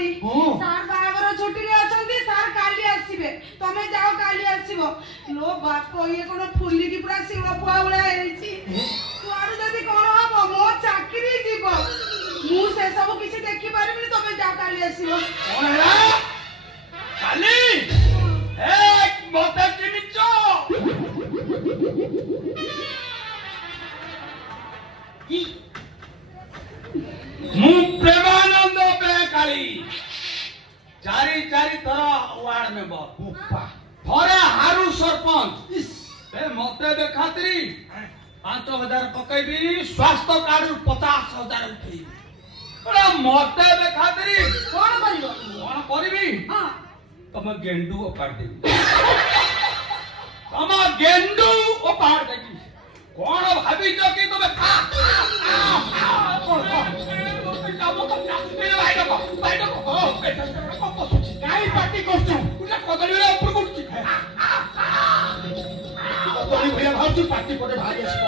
अछंती सार बागर छुट्टी रे अछंती सार काली आसीबे तमे जाओ काली आसीबो लो बाप ये कोन फुल्ली की पूरा सिंह पुआ उड़ा हेछि तुआरु जदी कोन हबो मो चाकरी जीवो मु से सब किछि देखि पारिबिनी तमे जाओ काली आसीबो कोन हैला काली एक मोटा चिनिचो की मु प्रेमानंद पे काली चारी चारी थर वार्ड में बप्पा थोड़े हारू सरपंच ए मते दे खातिर 5000 पकईबी स्वास्थ्य कार्ड 50,000 उठेबी अरे मते दे खातिर कोन करबी हां तम गेंडू उपाड़ देबी तम गेंडू उपाड़ देबी कोन भाबी जो कि तमे काई पार्टी करछु उला कदली रे ऊपर करछु कदली भैया भाव तू पार्टी पटे भारी आसो